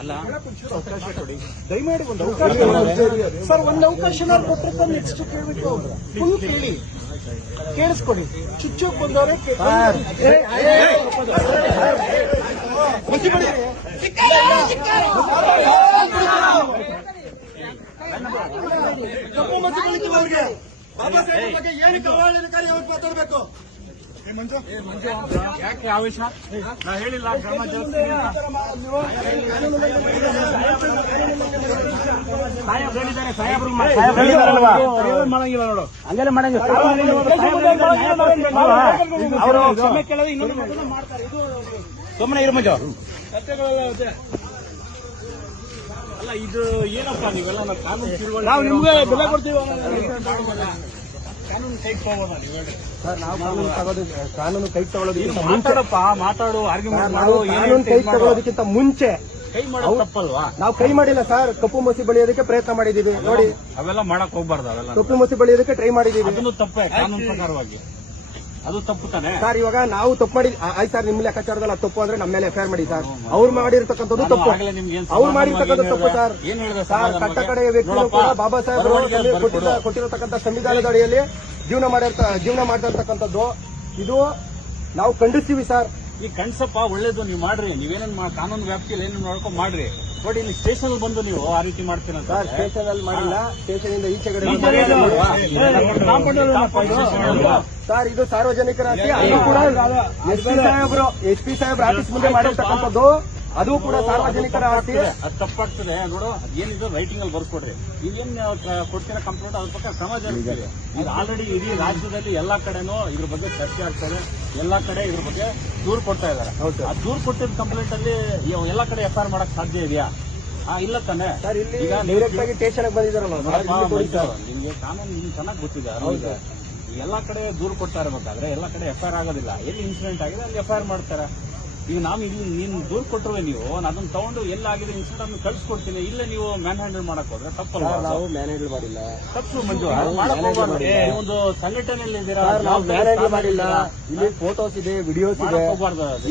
ಅಲ್ಲ ಅವಕಾಶ ಕೊಡಿ ದಯಮಾಡಿ ಒಂದು ಅವಕಾಶ ಸರ್. ಒಂದು ಅವಕಾಶ ಕೊಟ್ಟರೆ ನೆಕ್ಸ್ಟ್ ಕೇಳಬೇಕು. ಫುಲ್ ಕೇಳಿ ಕೇಳಿಸ್ಕೊಡಿ. ಚುಚ್ಚೋಕ್ ಬಂದವರೇ ಕಪ್ಪು ಮಚ್ಚಿ ಬೆಳೀತಿವರಿಗೆ ಬಾಬಾ ಸಾಹೇಬ್ ಬಗ್ಗೆ ಏನಕ್ಕೆ ಅವಹೇಳನಕಾರಿ ಅವ್ರು ಮಾತಾಡಬೇಕು? ಯಾಕೆ ಆವೇಶ? ನಾ ಹೇಳಿಲ್ಲ ಕ್ರಮ ಸಾಹೇಬ್ರು ಮಾಡಂಗಿಲ್ಲ ನೋಡು. ಹಂಗೆಲ್ಲ ಮಾಡಂಗಿಲ್ಲ. ಅವರು ಕ್ಷಮೆ ಕೇಳೋದು ಇನ್ನೊಂದು ಮಾಡ್ತಾರೆ. ಇದು ಸುಮ್ಮನೆ ಇರು ಮಂಜು. ಅಲ್ಲ ಇದು ಏನಪ್ಪ ನೀವೆಲ್ಲ ಕಾನೂನು ತಿಳುವಳಿಕೆ ನಾವು ನಿಮ್ಗೆ ಬೆಲೆ ಕೊಡ್ತೀವಿ. ಕಾನೂನು ಕೈ ತಗೋಬೋದ ನೀವು ಹೇಳಿ ಸರ್? ನಾವು ಕಾನೂನು ಕೈ ತಗೊಳ್ಳೋದಕ್ಕಿಂತ ಮಾತಾಡಪ್ಪ, ಮಾತಾಡು, ಆರ್ಗ್ಯುಮೆಂಟ್ ಮಾಡು. ಕಾನೂನು ಕೈ ತಗೊಳ್ಳೋದಕ್ಕಿಂತ ಮುಂಚೆ ಕೈ ಮಾಡೋದು ತಪ್ಪಲ್ವಾ? ನಾವು ಕೈ ಮಾಡಿಲ್ಲ ಸರ್. ಕಪ್ಪು ಮಸಿ ಬಳಿಯೋದಕ್ಕೆ ಪ್ರಯತ್ನ ಮಾಡಿದೀವಿ ನೋಡಿ. ಅವೆಲ್ಲ ಮಾಡಕ್ ಹೋಗ್ಬಾರ್ದು. ಅವೆಲ್ಲ ಕಪ್ಪು ಮಸಿ ಬಳಿಯೋದಕ್ಕೆ ಟ್ರೈ ಮಾಡಿದೀವಿ. ಅದನ್ನು ತಪ್ಪೇ ಕಾನೂನು ಪ್ರಕಾರವಾಗಿ. ಅದು ತಪ್ಪು ತಾನೆ ಸರ್. ಇವಾಗ ನಾವು ತಪ್ಪು ಮಾಡಿ ಆಯ್ತು ಸರ್. ನಿಮ್ಮ ಲೆಕ್ಕಾಚಾರದಲ್ಲಿ ತಪ್ಪು ಅಂದ್ರೆ ನಮ್ಮ ಮೇಲೆ ಎಫ್ಐಆರ್ ಮಾಡಿ ಸರ್. ಅವ್ರು ಮಾಡಿರ್ತಕ್ಕಂಥದ್ದು ತಪ್ಪು. ಅವ್ರು ಮಾಡಿರ್ತಕ್ಕಂಥದ್ದು ತಪ್ಪು ಸರ್. ಏನ್ ಹೇಳಿದೆ ಸರ್? ಕಟ್ಟ ಕಡೆಯ ವ್ಯಕ್ತಿಗಳು ಕೂಡ ಬಾಬಾ ಸಾಹೇಬ್ ಕೊಟ್ಟಿರತಕ್ಕಂಥ ಸಂವಿಧಾನದ ಅಡಿಯಲ್ಲಿ ಜೀವನ ಮಾಡಿರ್ತಕ್ಕಂಥದ್ದು ಇದು ನಾವು ಖಂಡಿಸ್ತೀವಿ ಸರ್. ಈ ಕಣ್ಸಪ್ಪ ಒಳ್ಳೇದು ನೀವು ಮಾಡ್ರಿ. ನೀವೇನೇನ್ ಕಾನೂನು ವ್ಯಾಪ್ತಿಯಲ್ಲಿ ಏನೇನು ನೋಡ್ಕೊಂಡು ಮಾಡ್ರಿ. ಬಟ್ ಇಲ್ಲಿ ಸ್ಟೇಷನ್ ಬಂದು ನೀವು ಆ ರೀತಿ ಮಾಡ್ತೀರ ಸರ್? ಸ್ಟೇಷನ್ ಅಲ್ಲಿ ಮಾಡಿಲ್ಲ. ಸ್ಟೇಷನ್ ಇಂದ ಈಚೆಗಡೆ ಸರ್. ಇದು ಸಾರ್ವಜನಿಕರ ಆಸ್ತಿ. ಅದು ಕೂಡ ಎಸ್ ಪಿ ಸಾಹೇಬ್ರ ಆಫೀಸ್ ಮುಂದೆ ಮಾಡಿರ್ತಕ್ಕಂಥದ್ದು. ಅದು ಕೂಡ ಸಾರ್ವಜನಿಕರ ಆಸ್ತಿ. ಅದು ತಪ್ಪಾಗ್ತದೆ ನೋಡು. ಏನಿದೆ ರೈಟಿಂಗ್ ಅಲ್ಲಿ ಬರ್ಸ್ಕೊಡ್ರಿ. ಈಗೇನ್ ಕೊಡ್ತೀರಾ ಕಂಪ್ಲೇಂಟ್ ಅದ್ರ ಪಕ್ಕ ಕ್ರಮ ಜರುಗಿದೆ. ಈಗ ಆಲ್ರೆಡಿ ಇಡೀ ರಾಜ್ಯದಲ್ಲಿ ಎಲ್ಲಾ ಕಡೆನೂ ಇದ್ರ ಬಗ್ಗೆ ಚರ್ಚೆ ಆಗ್ತದೆ. ಎಲ್ಲಾ ಕಡೆ ಇದ್ರ ಬಗ್ಗೆ ದೂರು ಕೊಡ್ತಾ ಇದಾರೆ. ಆ ದೂರು ಕೊಟ್ಟಿದ್ದ ಕಂಪ್ಲೇಂಟ್ ಅಲ್ಲಿ ಎಲ್ಲಾ ಕಡೆ ಎಫ್ಐಆರ್ ಮಾಡಕ್ ಸಾಧ್ಯ ಇದೆಯಾ? ಇಲ್ಲ ತಾನೆ ಸರ್. ಇಲ್ಲಿ ಈಗ ಡೈರೆಕ್ಟ್ ಆಗಿ ಸ್ಟೇಷನ್ ಬಂದಿದ್ದಾರಲ್ಲ ನಿಮ್ಗೆ ಕಾನೂನು ನಿಮ್ಗೆ ಚೆನ್ನಾಗಿ ಗೊತ್ತಿದೆ. ಎಲ್ಲಾ ಕಡೆ ದೂರು ಕೊಡ್ತಾ ಇರಬೇಕಾದ್ರೆ ಎಲ್ಲಾ ಕಡೆ ಎಫ್ಐಆರ್ ಆಗೋದಿಲ್ಲ. ಎಲ್ಲಿ ಇನ್ಸಿಡೆಂಟ್ ಆಗಿದೆ ಅಲ್ಲಿ ಎಫ್ಐಆರ್ ಮಾಡ್ತಾರೆ. ಈಗ ನಾವು ಇಲ್ಲಿ ನೀನು ದೂರು ಕೊಟ್ಟರುವೆ ನೀವು ಅದನ್ನ ತಗೊಂಡು ಎಲ್ಲಾಗಿದೆ ಇನ್ಸಿಡೆಂಟ್ ಅನ್ನು ಕಳ್ಸಿಕೊಡ್ತೀನಿ. ಇಲ್ಲೇ ನೀವು ಮ್ಯಾನ್ ಹ್ಯಾಂಡಲ್ ಮಾಡಕ್ ಹೋದ್ರೆ ತಪ್ಪಲ್ಲ. ನಾವು ಮ್ಯಾನ್ ಹ್ಯಾಂಡಲ್ ಮಾಡಿಲ್ಲ. ತಪ್ಪು ಮಂಜು. ಒಂದು ಸಂಘಟನೆಯಲ್ಲಿ ಇದ್ದೀರಾ. ನಾವು ಮ್ಯಾನ್ ಹ್ಯಾಂಡಲ್ ಮಾಡಿಲ್ಲ. ಇಲ್ಲಿ ಫೋಟೋಸ್ ಇದೆ, ವಿಡಿಯೋಸ್ ಇದೆ.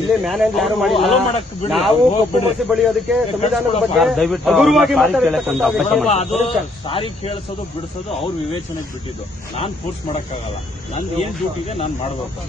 ಇಲ್ಲಿ ಮ್ಯಾನ್ ಹ್ಯಾಂಡಲ್ ಯಾರು ಮಾಡಿಲ್ಲ. ನಾವು ಕಪ್ಪು ಮಸಿ ಬಳಿಯೋದಕ್ಕೆ ಸಂವಿಧಾನದ ಬಗ್ಗೆ ಹಗುರವಾಗಿ ಅದು ಸಾರಿ ಕೇಳಿಸೋದು ಬಿಡಿಸೋದು ಅವ್ರ ವಿವೇಚನೆಗೆ ಬಿಟ್ಟಿದ್ದು. ನಾನ್ ಫೋರ್ಸ್ ಮಾಡಕ್ಕಾಗಲ್ಲ. ನಂದು ಏನ್ ಡ್ಯೂಟಿಗೆ ನಾನ್ ಮಾಡ್ಬೇಕು.